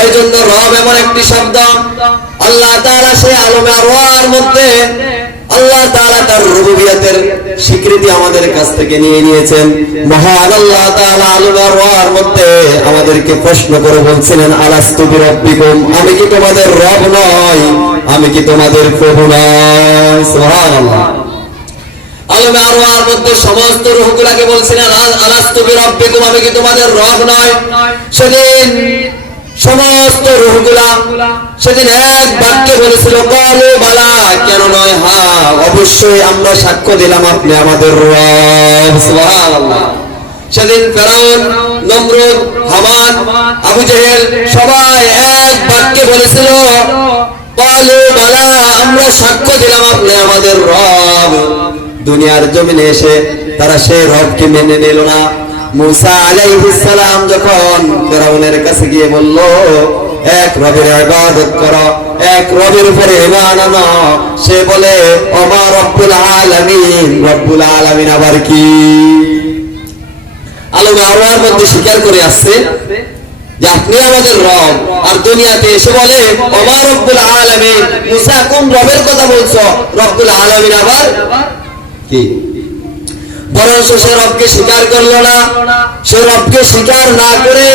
এই জন্য রব এমন একটি শব্দ, আল্লাহ তাআলা সেই আলমে আরওয়ার মধ্যে আল্লাহ তাআলা তার রুবুবিয়তের স্বীকৃতি আমাদের কাছ থেকে নিয়ে নিয়েছেন। মহান আল্লাহ তাআলা আলমে আরওয়ার মধ্যে আমাদেরকে প্রশ্ন করে বলছিলেন, আলাস্তু বিরাব্বিকুম, আমি কি তোমাদের রব নই, আমি কি তোমাদের প্রভু নই? সুবহানাল্লাহ। আলমে আরওয়ার মধ্যে সমস্ত রূহগুলোকে বলছিলেন, আলাস্তু বিরাব্বিকুম, আমি কি তোমাদের রব নই? সেদিন সমস্ত রূহগুলা সেদিন এক বাক্যে বলেছিল, ক্বালু বালা, কেন নয়, হ্যাঁ অবশ্যই আমরা সাক্ষ্য দিলাম আপনি আমাদের রব। সুবহানাল্লাহ। সেদিন ফেরাউন, নমরুদ, হামান, আবু জেহেল সবাই এক বাক্যে বলেছিল, ক্বালু বালা, আমরা সাক্ষ্য দিলাম আপনি আমাদের রব। দুনিয়ার জমিনে এসে তারা সেই রবকে মেনে নিল না। মুসা আলাইহিস সালাম যখন ফেরাউনের কাছে গিয়ে বলল, এক রবের ইবাদত করো, এক রবের উপরে ঈমান আনো, সে বলে ওমা রব্বুল আলামিন, রব্বুল আলামিন আবার কি? আলমে আরওয়ার মধ্যে স্বীকার করে আসছে যে আপনি আমাদের রব, আর দুনিয়াতে এসে বলে ওমা রব্বুল আলামিন। মুসা, কোন রবের কথা বলছো? রব্বুল আলামিন আবার কি? বরং সে রবকে স্বীকার করলো না। সে রবকে স্বীকার না করে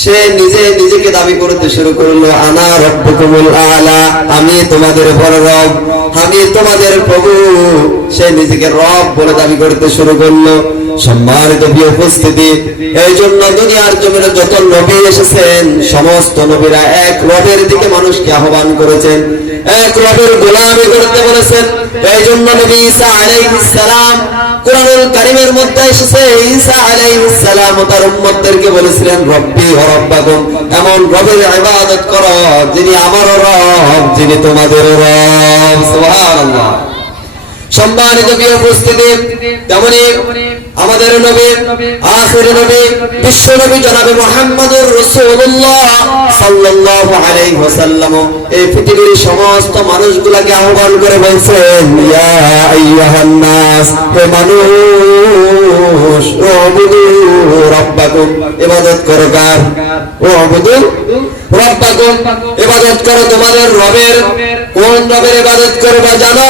সে নিজেকে দাবি করতে শুরু করলো, আনা রব্বুকুমুল আলা, আমি তোমাদের বড় রব, আমি তোমাদের প্রভু। সে নিজেকে রব বলে দাবি করতে শুরু করলো। সম্মানিত উপস্থিতি, এই জন্য দুনিয়ার জমিনে যত নবী এসেছেন সমস্ত নবীরা এক রবের দিকে মানুষকে আহ্বান করেছেন, এক রবের গোলামি করতে বলেছেন। এই জন্য নবী ঈসা আলাইহিস সালাম কুরআনুল কারীমের মধ্যে এসেছে, ঈসা আলাইহিস সালাম তার উম্মতদেরকে বলেছিলেন, রব্বি ওয়া রব্বাকুম, এমন রবের ইবাদত করো যিনি আমারও রব, যিনি তোমাদেরও রব। সুবহানাল্লাহ। সম্মানিত উপস্থিতি, তেমনি আমাদের নবী, আখির নবী, বিশ্ব নবী জনাবে মুহাম্মদুর রাসূলুল্লাহ সাল্লাল্লাহু আলাইহি ওয়াসাল্লাম এই পৃথিবীর সমস্ত মানুষগুলোকে আহ্বান করে বলছেন, ইয়া আইয়ুহান নাস, হে মানুষ, উবুদু রাব্বাকুম, ইবাদত করো কার? উবুদু রাব্বাকুম, ইবাদত করো তোমাদের রবের। কোন রবের ইবাদত করবা জানো?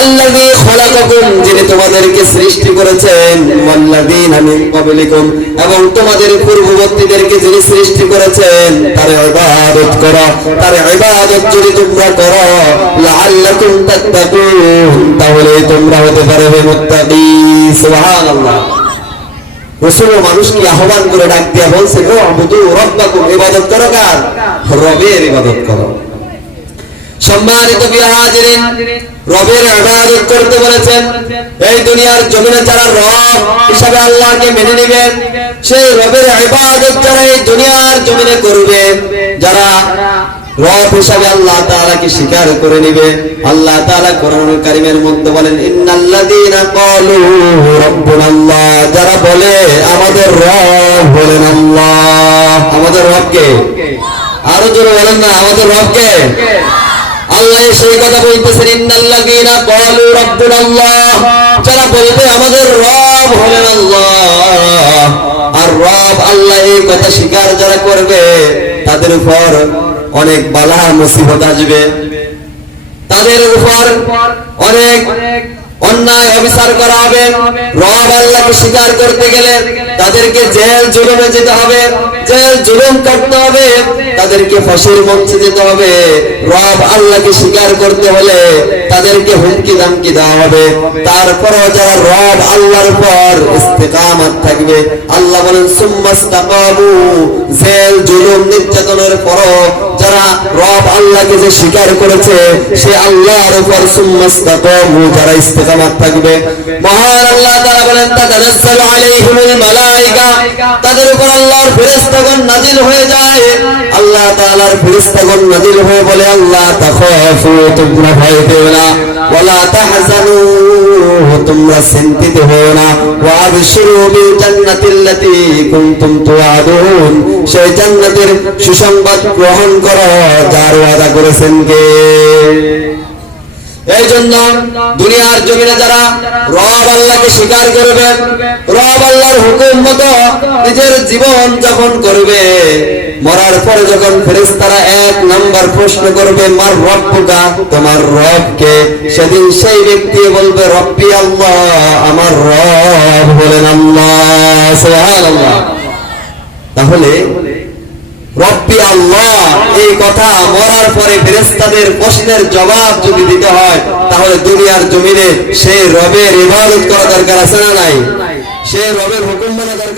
আল্লাযী খালাকাকুম, যিনি তোমাদেরকে সৃষ্টি করেছেন, ওয়াল্লাযীনা মিন ক্বাবলিকুম, এবং তোমাদের পূর্ববর্তীদেরকে যিনি সৃষ্টি করেছেন তার ইবাদত করো। তার ইবাদত যদি তোমরা করো, লাআল্লাকুম তাত্তাকুন, তাহলে তোমরা হতে পারবে মুত্তাকি। সুবহানাল্লাহ। রাসূল মানুষকে আহ্বান করে ডাক দিয়া বলছেন, ও আবুদু রাব্বাকুম, ইবাদত করো কার? রবের ইবাদত করো। সম্মানিত হাজিরিন, রবের ইবাদত করতে বলেছেন। এই দুনিয়ার জমিনে যারা রব হিসাবে আল্লাহকে মেনে নেবে, সেই রবের ইবাদত যারা এই দুনিয়ার জমিনে করবে, যারা রব হিসাবে আল্লাহ তাআলাকে স্বীকার করে নেবে, আল্লাহ তাআলা কোরআনুল কারীমের মধ্যে বলেন, ইন্নাল্লাযীনা ক্বালু রাব্বুনাল্লাহ, যারা বলে আমাদের রব হলেন আল্লাহ। আমাদের রব কে? আরো জোরে বলেন না, আমাদের রব কে? আল্লাহ সেই কথা বলতেছেন, ইন্নাল্লাযীনা ক্বালু রাব্বুনাল্লাহ, যারা বলবে আমাদের রব হলেন আল্লাহ। আর রব আল্লাহ এই কথা স্বীকার যারা করবে, তাদের উপর অনেক বালা মুসিবত আসবে, তাদের উপর অনেক অন্যায় অবিচার করা হবে। রব আল্লাহকে স্বীকার করতে গেলে তাদেরকে জেল জুলুমে যেতে হবে, জেল জুলুম করতে হবে, তাদেরকে ফাঁসির মঞ্চে যেতে হবে। রব আল্লাহকে স্বীকার করতে হলে তাদেরকে হুমকি দামকি দেওয়া হবে। তারপরও যারা রব আল্লাহর উপর ইস্তেকামত থাকবে, আল্লাহ বলেন সুম্মাস্তাকামু, জেল জুলুম নির্যাতনের পরও যারা রব আল্লাহকে যে স্বীকার করেছে, সে আল্লাহর উপর সুম্মাস্তাকামু, যারা ইস্তেকামত থাকবে, মহান আল্লাহ তাআলা বলেন, তাতানাজ্জালু আলাইহিমুল মালায়েকা, তাদের উপর আল্লাহর ফেরেশতাগণ নাজিল হয়ে যায়। আল্লাহ তাআলার ফেরেশতাগণ নাজিল হয়ে বলে, আল্লাহ তাখাফু, তোমরা ভয় পেও না, ওয়ালা তাহজানু, তোমরা চিন্তিত হও না, ওয়া আবশিরু বিল জান্নাতিল্লাতী কুনতুম তুআদুন, সেই জান্নাতের সুসংবাদ গ্রহণ করো যার ওয়াদা করেছেন কে? এই জন্য দুনিয়ার জমিনে যারা রব আল্লাহকে স্বীকার করবে, রব আল্লাহর হুকুম মতো নিজের জীবন যাপন করবে, মরার পরে যখন ফেরেশতারা এক নাম্বার প্রশ্ন করবে মার রব্বুকা, তোমার রবকে, সেদিন সেই ব্যক্তি বলবে রব্বি আল্লাহ, আমার রব বলেন আল্লাহ, সুবহানাল্লাহ। তাহলে রব্বি আল্লাহ এই কথা মরার পরে ফেরেশতাদের প্রশ্নের জবাব যদি দিতে হয়, তাহলে দুনিয়ার জমিনে সেই রবের ইবাদত করা দরকার আছে না নাই? সেই রবের হুকুম মানা দরকার